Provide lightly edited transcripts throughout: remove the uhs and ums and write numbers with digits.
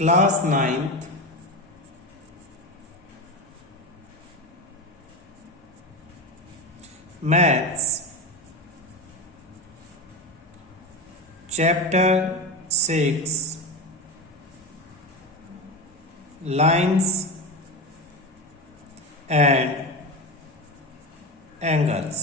Class 9th maths chapter 6 lines and angles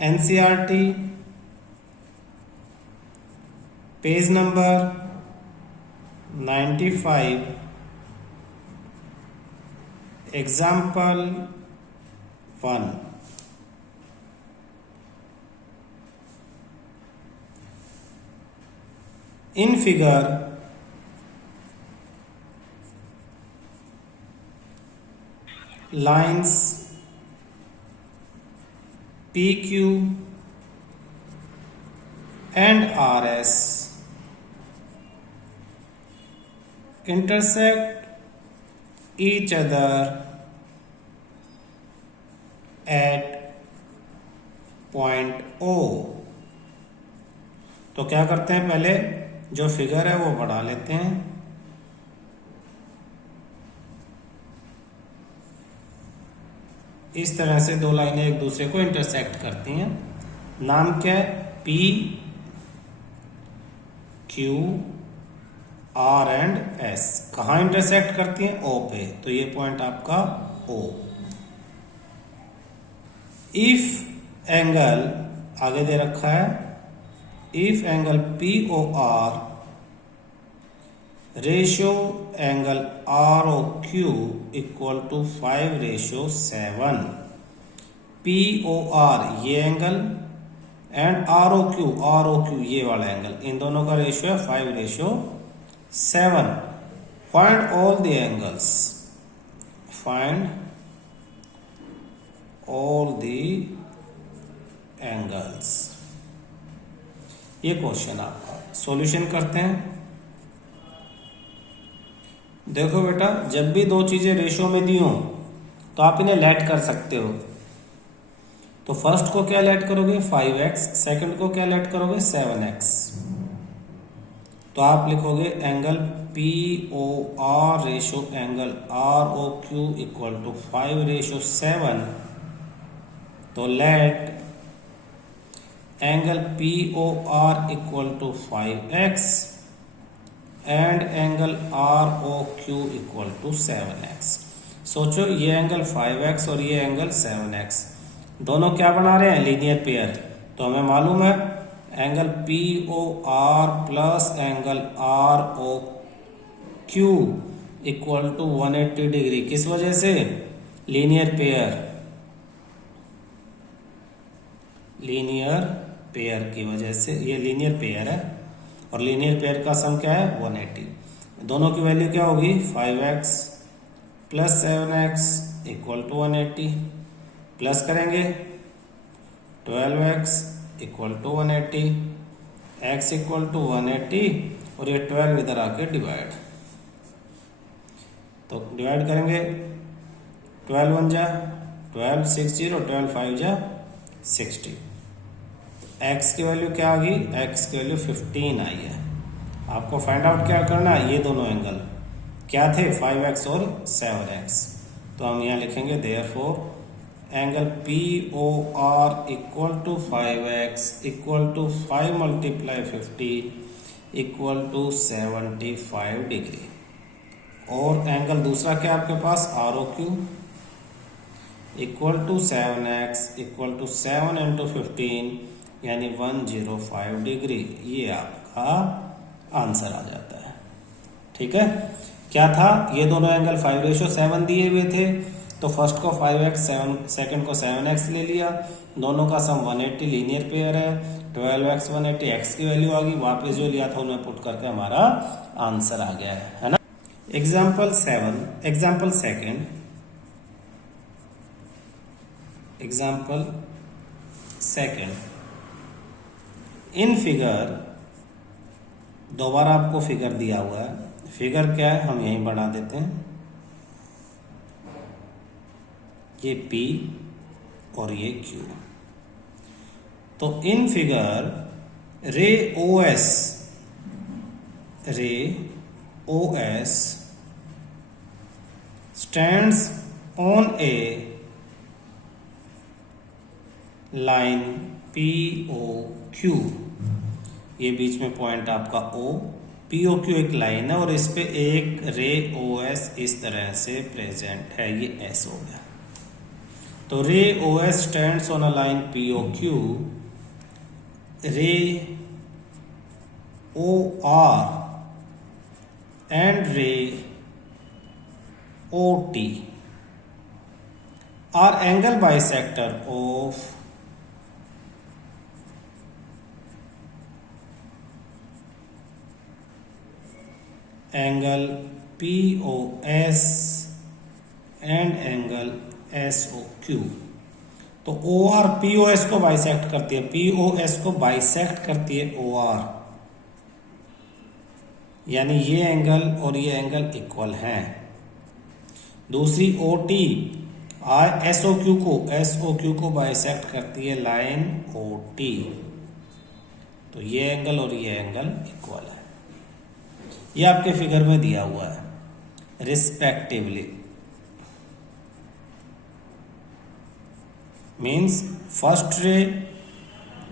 NCERT page number 95 example 1 in figure lines PQ and RS intersect each other at point O। तो क्या करते हैं, पहले जो figure है वो बढ़ा लेते हैं। इस तरह से दो लाइनें एक दूसरे को इंटरसेक्ट करती हैं। नाम क्या है? P Q R and S। कहाँ इंटरसेक्ट करती हैं? O पे। तो ये पॉइंट आपका O। इफ एंगल आगे दे रखा है, if angle POR ratio angle ROQ equal to 5:7। POR ये एंगल एंड ROQ ये वाला एंगल, इन दोनों का रेशियो है 5:7। Find all the angles, find all the angles. ये क्वेश्चन आपका सॉल्यूशन करते हैं। देखो बेटा, जब भी दो चीजें रेशियो में दी हो तो आप इन्हें लेट कर सकते हो। तो फर्स्ट को क्या लेट करोगे? 5x। सेकंड को क्या लेट करोगे? 7x। तो आप लिखोगे angle POR ratio angle ROQ equal to 5:7। तो let angle POR equal to 5x and angle ROQ equal to 7x। सोचो, ये एंगल 5x और ये एंगल 7x दोनों क्या बना रहे हैं? Linear pair. तो हमें मालूम है angle POR plus angle ROQ equal to 180 degree. किस वजह से? लीनियर पेयर, लीनियर पेयर की वजह से। ये लीनियर पेयर है और लीनियर पेयर का सम क्या है? 180। दोनों की वैल्यू क्या होगी? 5x plus 7x equal to 180। Plus करेंगे 12x equal to 180, x equal to 180 और ये 12 इधर आके डिवाइड। तो डिवाइड करेंगे 12 1 जा 12, 6 0, 12 5 जा 60। x की वैल्यू क्या आ गई? x की वैल्यू 15 आई है। आपको फाइंड आउट क्या करना है? ये दोनों एंगल क्या थे? 5x और 7x। तो हम यहाँ लिखेंगे therefore angle POR equal to 5x equal to 5 × 15 equal to 75 degree. और एंगल दूसरा क्या आपके पास? ROQ equal to 7x equal to 7 × 15 यानी 105 डिग्री। ये आपका आंसर आ जाता है। ठीक है, क्या था? ये दोनों एंगल 5:7 दिए हुए थे, तो फर्स्ट को 5x, सेकंड को 7x ले लिया। दोनों का सम 180, लीनियर पेयर है। 12x 180, x की वैल्यू आ गई। वापस जो लिया था उन्हें पुट करके हमारा आंसर आ गया है ना। Example 7, example second, example second. In figure, दोबारा आपको फिगर दिया हुआ है। फिगर क्या है? हम यहीं बढ़ा देते हैं। ये P और ये Q। तो इन फिगर रे OS रे OS stands on a line POQ। ये बीच में पॉइंट आपका O, POQ एक लाइन है और इस पे एक रे OS इस तरह से प्रेजेंट है, ये S हो गया। तो रे OS stands on a line POQ, रे OR and ray OT are angle bisector of angle POS and angle SOQ। तो OR POS को बाइसेक्ट करती है, POS को बाइसेक्ट करती है OR, यानी ये एंगल और ये एंगल इक्वल हैं। दूसरी OT SOQ को बाइसेक्ट करती है लाइन OT, तो ये एंगल और ये एंगल इक्वल है। ये आपके फिगर में दिया हुआ है रिस्पेक्टिवली, मीन्स फर्स्ट रे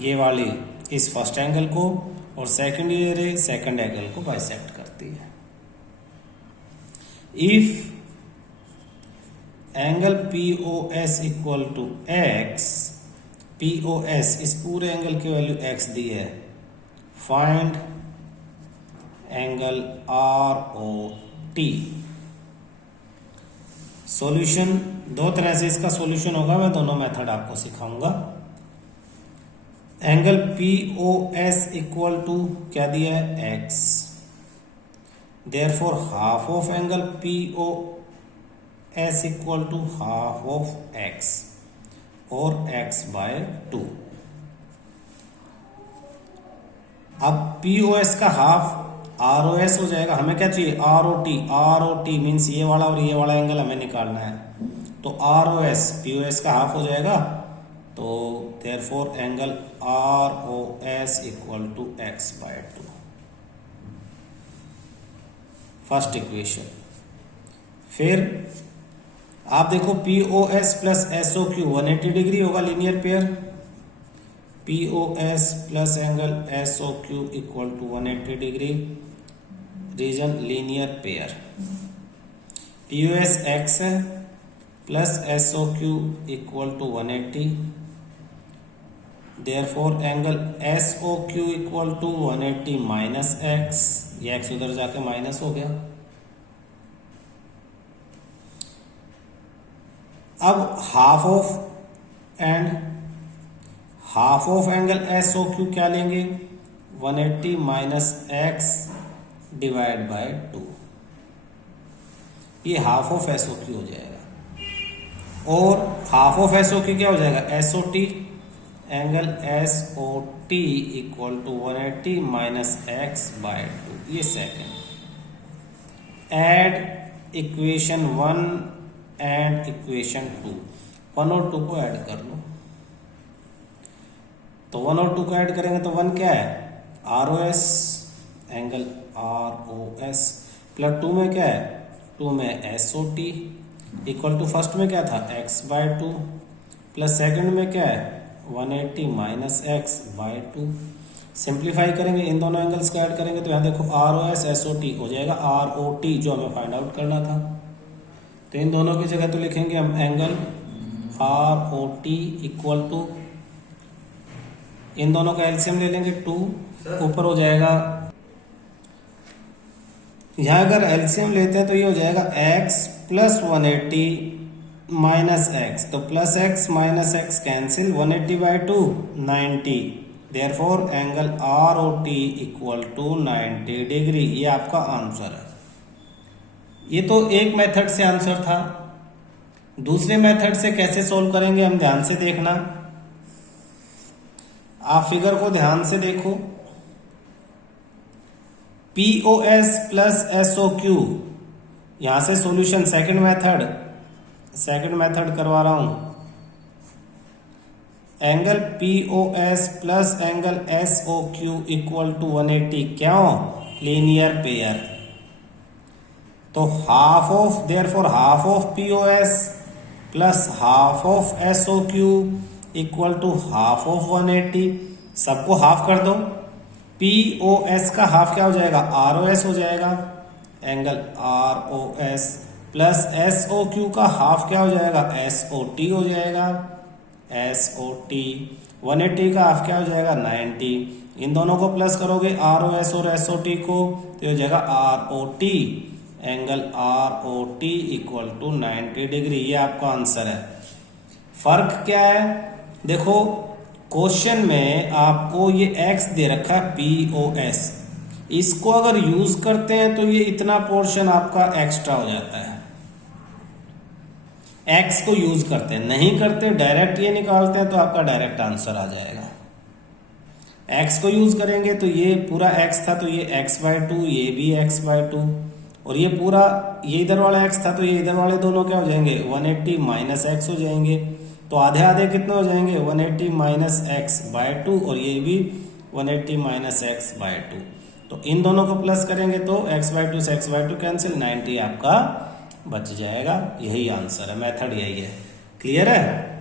ये वाली इस फर्स्ट एंगल को और सेकंड रे सेकंड एंगल को बाइसेक्ट करती है। If angle POS equal to x, POS इस पूरे एंगल की वैल्यू x दी है, फाइंड एंगल ROT। सॉल्यूशन दो तरह से इसका सॉल्यूशन होगा, मैं दोनों मेथड आपको सिखाऊंगा। एंगल POS इक्वल टू क्या दिया है x, therefore half of angle POS equal to half of x और x/2। अब POS का हाफ ROS हो जाएगा, हमें क्या चाहिए ROT मीन्स ये वाला और ये वाला एंगल हमें निकालना है, तो ROS POS का हाफ हो जाएगा, तो therefore angle ROS equal to x/2। First equation. फिर आप देखो POS प्लस SOQ 180 डिग्री होगा, linear pair. POS plus angle SOQ equal to 180 degree, reason linear pair. POS x है plus SOQ equal to 180, therefore angle SOQ equal to 180 minus x, ये x उधर जाके minus हो गया। अब half of angle SOQ क्या लेंगे, 180 minus x divide by 2, ये हाफ ऑफ SOQ हो जाएगा। और हाफ ऑफ SOQ क्या हो जाएगा, SOT, angle SOT equal to 180 minus x/2, ये second. Add equation 1 and equation 2, 1 और 2 को ऐड कर लो। तो 1 और 2 को ऐड करेंगे तो 1 क्या है ROS, एंगल ROS, प्लस 2 में क्या है, 2 में SOT इक्वल टू फर्स्ट में क्या था x/2, प्लस सेकंड में क्या है 180 माइनस x/2। सिंप्लीफाई करेंगे, इन दोनों एंगल्स को ऐड करेंगे तो यहाँ देखो ROS SOT हो जाएगा ROT, जो हमें फाइंड आउट करना था। तो इन दोनों की जगह तो लिखेंगे हम एंगल ROT इक्वल टू, इन दोनों का एलसीएम ले लेंगे 2, ऊपर हो जाएगा, यहाँ अगर एलसीएम लेते हैं तो ये हो जाएगा x प्लस 180 माइनस x, तो plus x minus x cancel, 180/2 90, therefore angle ROT equal to 90 degree. ये आपका आंसर है। ये तो एक मेथड से आंसर था, दूसरे मेथड से कैसे सोल्व करेंगे हम ध्यान से देखना। आप फिगर को ध्यान से देखो, POS प्लस SOQ, यहां से सॉल्यूशन सेकंड मेथड करवा रहा हूं। Angle POS plus angle SOQ equal to 180, क्यों, लीनियर पेयर। तो half of therefore half of POS plus half of SOQ equal to half of 180। सबको हाफ कर दो। POS का हाफ क्या हो जाएगा, ROS हो जाएगा, एंगल ROS प्लस SOQ का हाफ क्या हो जाएगा, SOT हो जाएगा, SOT। 180 का हाफ क्या हो जाएगा, 90। इन दोनों को प्लस करोगे ROS और SOT को तो हो जाएगा ROT, angle ROT equal to 90 degree. ये आपका आंसर है। फर्क क्या है, देखो क्वेश्चन में आपको ये x दे रखा है POS, इसको अगर यूज करते हैं तो ये इतना पोर्शन आपका एक्स्ट्रा हो जाता है। x को यूज करते हैं, नहीं करते डायरेक्ट ये निकालते हैं तो आपका डायरेक्ट आंसर आ जाएगा। x को यूज करेंगे तो ये पूरा x था तो ये x/2, ये भी x/2, और ये पूरा ये इधर वाला x था तो ये इधर वाले दोनों क्या हो जाएंगे, 180 माइनस x हो जाएंगे। तो आधे आधे कितने हो जाएंगे, 180 माइनस x/2, और ये भी 180 माइनस x/2। तो इन दोनों को प्लस करेंगे तो x/2 से x/2 कैंसिल, 90 आपका बच जाएगा। यही आंसर है, मेथड यही है। क्लियर है।